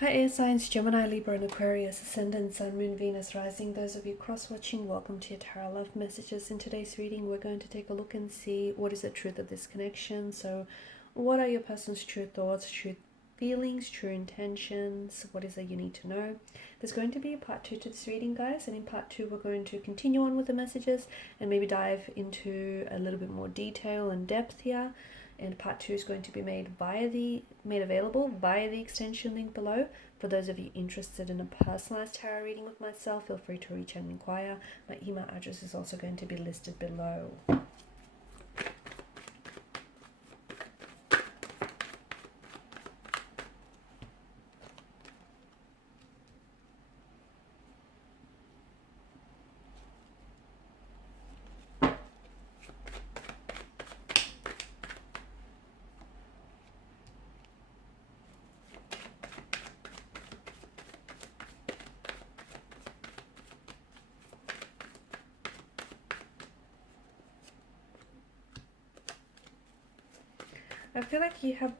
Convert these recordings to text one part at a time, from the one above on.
Hi air signs, Gemini, Libra and Aquarius, Ascendant, Sun, Moon, Venus, Rising. Those of you cross-watching, welcome to your Tarot Love Messages. In today's reading, we're going to take a look and see what is the truth of this connection. So what are your person's true thoughts, true feelings, true intentions? What is it you need to know? There's going to be a part 2 to this reading, guys. And in part 2, we're going to continue on with the messages and maybe dive into a little bit more detail and depth here. And part 2 is going to be made available via the extension link below. For those of you interested in a personalized tarot reading with myself, feel free to reach out and inquire. My email address is also going to be listed below. I feel like you have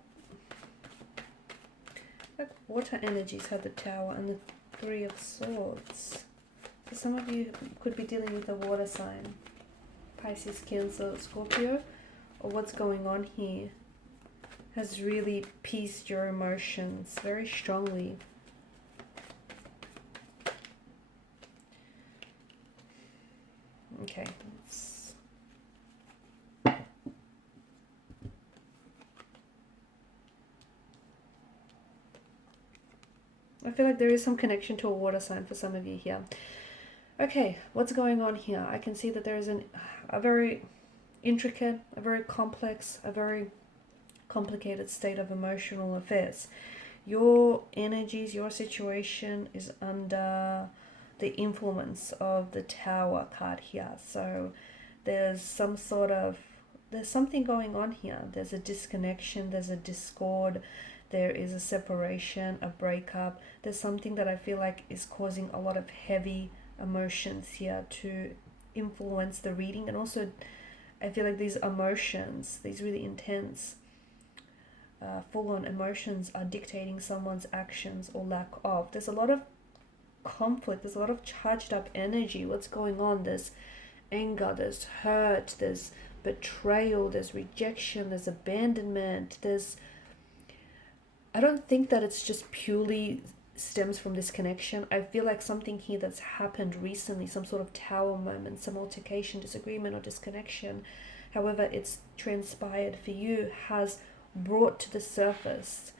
like water energies have the Tower and the Three of Swords. So some of you could be dealing with a water sign, Pisces, Cancer, Scorpio, or what's going on here has really pieced your emotions very strongly. Okay, I feel like there is some connection to a water sign for some of you here. Okay, what's going on here? I can see that there is a very intricate, a very complex, a very complicated state of emotional affairs. Your energies, your situation is under the influence of the Tower card here. So there's something going on here. There's a disconnection, there's a discord, there is a separation, a breakup. There's something that I feel like is causing a lot of heavy emotions here to influence the reading. And also I feel like these emotions, these really intense full-on emotions are dictating someone's actions or lack of. There's a lot of conflict, there's a lot of charged up energy. What's going on? There's anger, there's hurt, there's betrayal, there's rejection, there's abandonment, I don't think that it's just purely stems from this connection. I feel like something here that's happened recently, some sort of Tower moment, some altercation, disagreement or disconnection, however it's transpired for you, has brought to the surface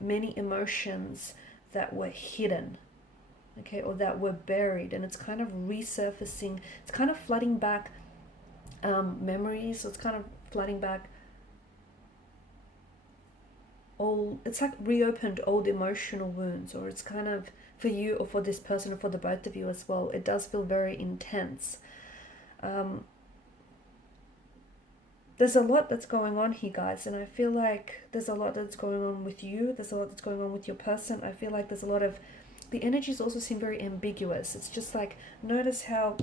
many emotions that were hidden, okay, or that were buried, and it's kind of resurfacing. It's kind of flooding back memories. It's kind of flooding back it's like reopened old emotional wounds, or it's kind of, for you or for this person or for the both of you as well, it does feel very intense. There's a lot that's going on here, guys, and I feel like there's a lot that's going on with you, there's a lot that's going on with your person. I feel like there's a lot of, the energies also seem very ambiguous. It's just like, notice how,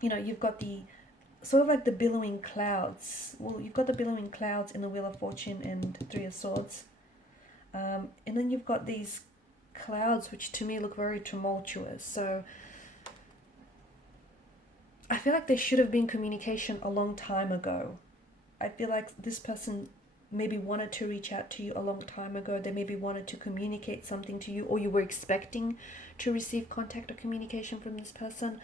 you've got the sort of like the billowing clouds. Well, you've got the billowing clouds in the Wheel of Fortune and Three of Swords. And then you've got these clouds which to me look very tumultuous. So I feel like there should have been communication a long time ago. I feel like this person maybe wanted to reach out to you a long time ago. They maybe wanted to communicate something to you, or you were expecting to receive contact or communication from this person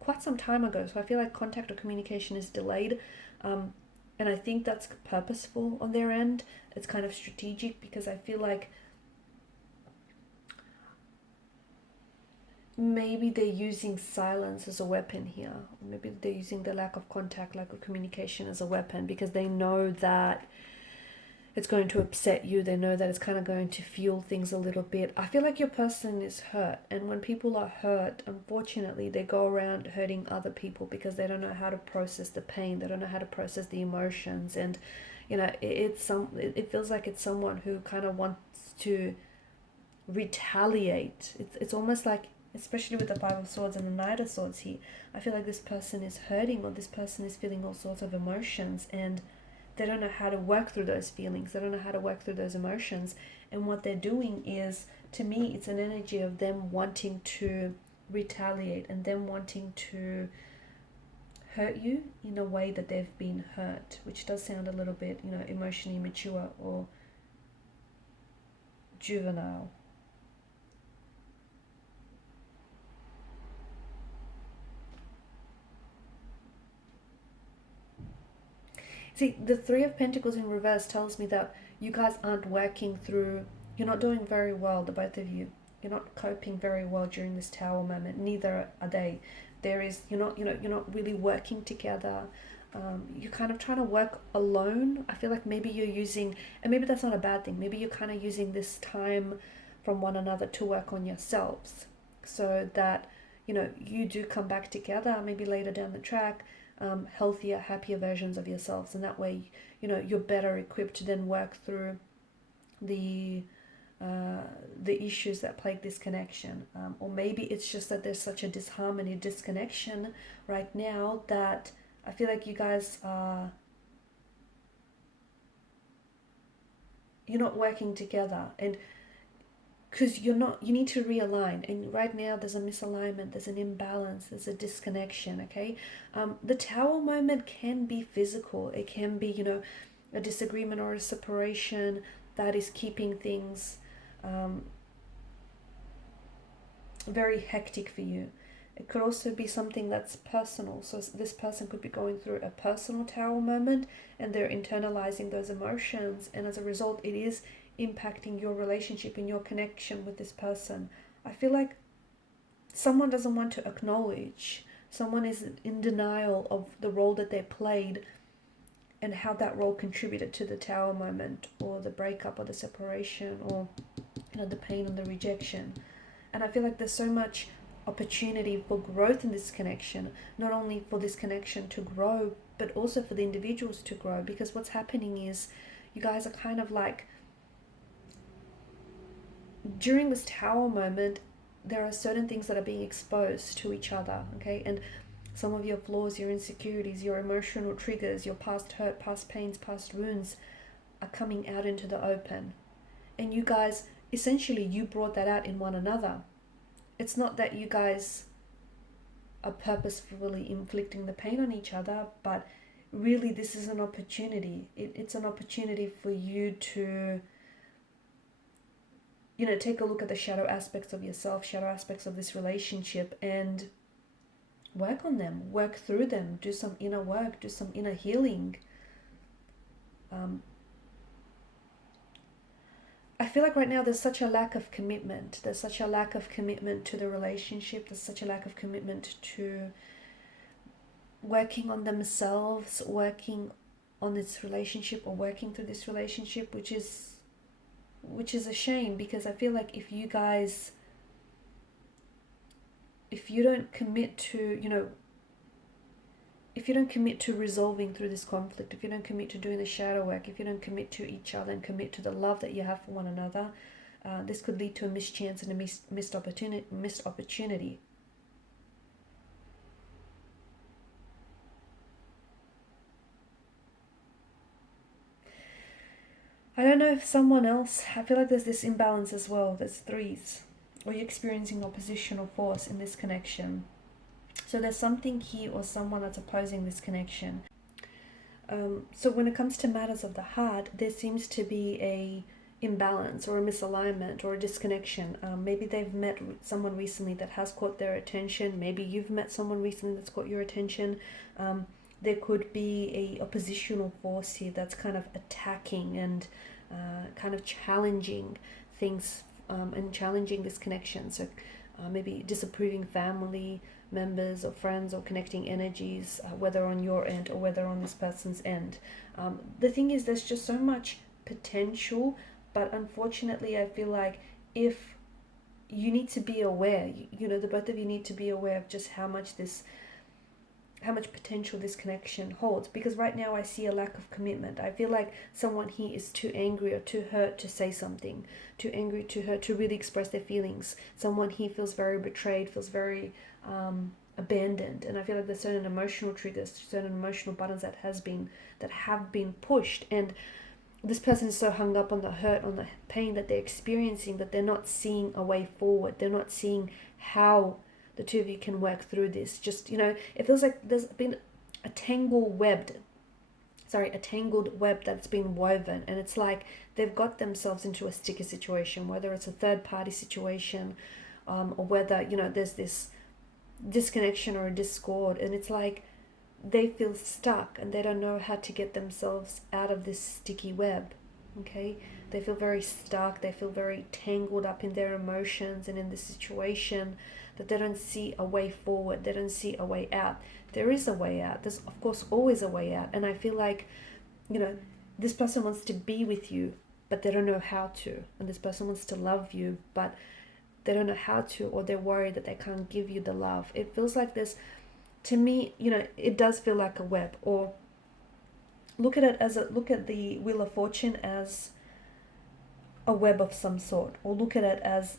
quite some time ago. So I feel like contact or communication is delayed. And I think that's purposeful on their end. It's kind of strategic, because I feel like maybe they're using silence as a weapon here. Maybe they're using the lack of contact, lack of communication as a weapon, because they know that it's going to upset you. They know that it's kind of going to fuel things a little bit. I feel like your person is hurt. And when people are hurt, unfortunately, they go around hurting other people because they don't know how to process the pain. They don't know how to process the emotions. And, it feels like it's someone who kind of wants to retaliate. It's almost like, especially with the Five of Swords and the Knight of Swords here, I feel like this person is hurting, or this person is feeling all sorts of emotions, and they don't know how to work through those feelings. They don't know how to work through those emotions. And what they're doing is, to me, it's an energy of them wanting to retaliate and them wanting to hurt you in a way that they've been hurt, which does sound a little bit, emotionally immature or juvenile. See, the Three of Pentacles in reverse tells me that you guys aren't working through, you're not doing very well, the both of you. You're not coping very well during this Tower moment. Neither are they. You're not really working together. You're kind of trying to work alone. I feel like maybe you're using, and maybe that's not a bad thing, maybe you're kind of using this time from one another to work on yourselves, so that, you do come back together, maybe later down the track, healthier, happier versions of yourselves, and that way, you're better equipped to then work through the issues that plague this connection. Or maybe it's just that there's such a disharmony, disconnection right now, that I feel like you guys you're not working together, and because you need to realign, and right now there's a misalignment, there's an imbalance, there's a disconnection. Okay, the Tower moment can be physical. It can be, a disagreement or a separation that is keeping things very hectic for you. It could also be something that's personal. So this person could be going through a personal Tower moment, and they're internalizing those emotions, and as a result, it is impacting your relationship and your connection with this person. I feel like someone doesn't want to acknowledge, someone is in denial of the role that they played and how that role contributed to the Tower moment, or the breakup, or the separation, or the pain and the rejection. And I feel like there's so much opportunity for growth in this connection, not only for this connection to grow, but also for the individuals to grow. Because what's happening is, you guys are kind of like, during this Tower moment, there are certain things that are being exposed to each other, okay? And some of your flaws, your insecurities, your emotional triggers, your past hurt, past pains, past wounds are coming out into the open. And you guys, essentially, you brought that out in one another. It's not that you guys are purposefully inflicting the pain on each other, but really this is an opportunity. It's an opportunity for you to, take a look at the shadow aspects of yourself, shadow aspects of this relationship, and work on them, work through them, do some inner work, do some inner healing. I feel like right now there's such a lack of commitment. There's such a lack of commitment to the relationship. There's such a lack of commitment to working on themselves, working on this relationship, or working through this relationship, which is a shame, because I feel like if you don't commit to, if you don't commit to resolving through this conflict, if you don't commit to doing the shadow work, if you don't commit to each other and commit to the love that you have for one another, this could lead to a mischance and a missed opportunity. I don't know if someone else, I feel like there's this imbalance as well. There's threes, or you're experiencing oppositional force in this connection. So there's something here, or someone that's opposing this connection. So when it comes to matters of the heart, there seems to be a imbalance, or a misalignment, or a disconnection. Maybe they've met someone recently that has caught their attention. Maybe you've met someone recently that's caught your attention. There could be a oppositional force here that's kind of attacking and kind of challenging things, and challenging this connection. So maybe disapproving family members or friends, or connecting energies, whether on your end or whether on this person's end. The thing is, there's just so much potential, but unfortunately I feel like if you need to be aware, the both of you need to be aware of just how much potential this connection holds, because right now I see a lack of commitment. I feel like someone here is too angry or too hurt to say something, too angry, too hurt to really express their feelings. Someone here feels very betrayed, feels very abandoned, and I feel like there's certain emotional triggers, certain emotional buttons that have been pushed. And this person is so hung up on the hurt, on the pain that they're experiencing, that they're not seeing a way forward. They're not seeing how the two of you can work through this. Just, it feels like there's been a tangled web that's been woven, and it's like they've got themselves into a sticky situation, whether it's a third party situation, or whether, there's this disconnection or a discord, and it's like they feel stuck and they don't know how to get themselves out of this sticky web. Okay, they feel very stuck, they feel very tangled up in their emotions and in the situation, that they don't see a way forward, they don't see a way out. There is a way out, there's of course always a way out, and I feel like, this person wants to be with you, but they don't know how to, and this person wants to love you, but they don't know how to, or they're worried that they can't give you the love. It feels like this, to me, it does feel like a web. Or look at the Wheel of Fortune as a web of some sort, or look at it as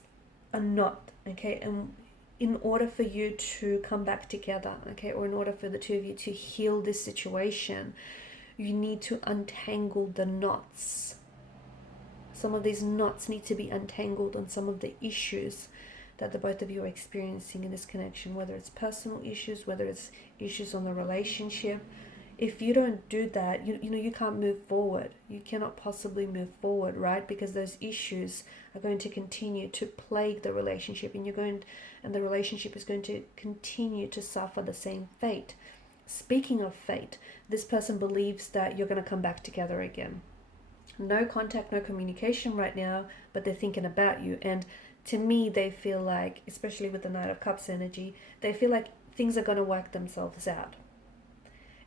a knot, okay? And in order for you to come back together, okay, or in order for the two of you to heal this situation, you need to untangle the knots. Some of these knots need to be untangled on some of the issues that the both of you are experiencing in this connection, whether it's personal issues, whether it's issues on the relationship. If you don't do that, you can't move forward. You cannot possibly move forward, right? Because those issues are going to continue to plague the relationship, and the relationship is going to continue to suffer the same fate. Speaking of fate, this person believes that you're going to come back together again. No contact, no communication right now, but they're thinking about you. And to me, they feel like, especially with the Knight of Cups energy, they feel like things are going to work themselves out.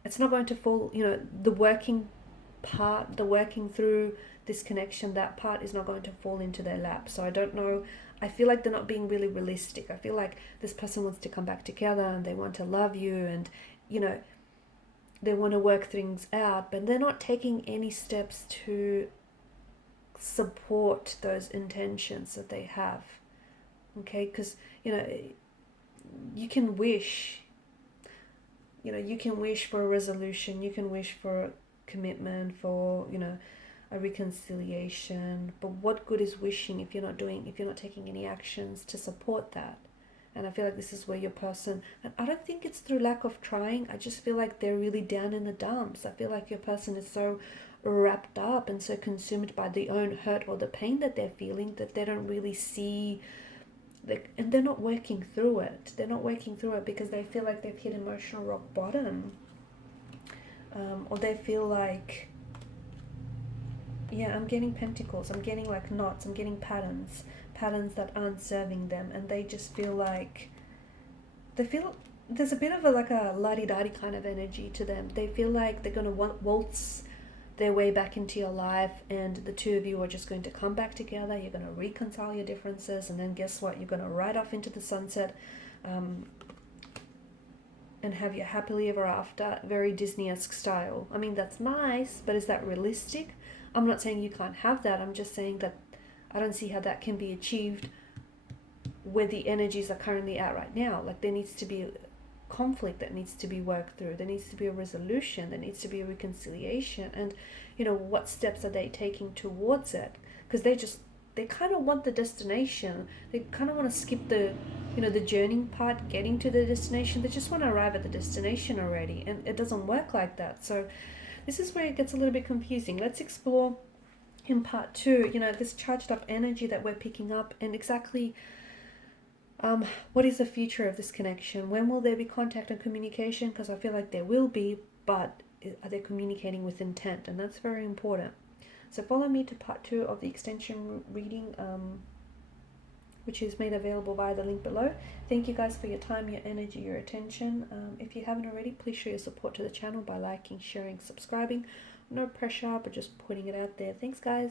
It's not going to fall, the working through this connection, that part is not going to fall into their lap. So I don't know, I feel like they're not being really realistic. I feel like this person wants to come back together and they want to love you, and, they want to work things out, but they're not taking any steps to support those intentions that they have. Okay, because you can wish for a resolution, you can wish for commitment, for a reconciliation, but what good is wishing if you're not taking any actions to support that? And I feel like this is where your person, and I don't think it's through lack of trying, I just feel like they're really down in the dumps. I feel like your person is so wrapped up and so consumed by the own hurt or the pain that they're feeling, that they don't really see, and they're not working through it. They're not working through it because they feel like they've hit emotional rock bottom. Or they feel like, I'm getting pentacles, I'm getting like knots, I'm getting patterns that aren't serving them, and they just feel like there's a bit of a la-di-da-di kind of energy to them. They feel like they're going to waltz their way back into your life, and the two of you are just going to come back together. You're going to reconcile your differences, and then guess what? You're going to ride off into the sunset, and have your happily ever after, very Disney-esque style. I mean, that's nice, but is that realistic? I'm not saying you can't have that. I'm just saying that I don't see how that can be achieved where the energies are currently at right now. Like, there needs to be a conflict that needs to be worked through. There needs to be a resolution. There needs to be a reconciliation. And, what steps are they taking towards it? Because they kind of want the destination. They kind of want to skip the, the journeying part, getting to the destination. They just want to arrive at the destination already. And it doesn't work like that. So this is where it gets a little bit confusing. Let's explore in part 2, this charged up energy that we're picking up, and exactly what is the future of this connection? When will there be contact and communication? Because I feel like there will be, but are they communicating with intent? And that's very important. So follow me to part 2 of the extension reading, which is made available via the link below. Thank you guys for your time, your energy, your attention. If you haven't already, please show your support to the channel by liking, sharing, subscribing. No pressure, but just putting it out there. Thanks, guys.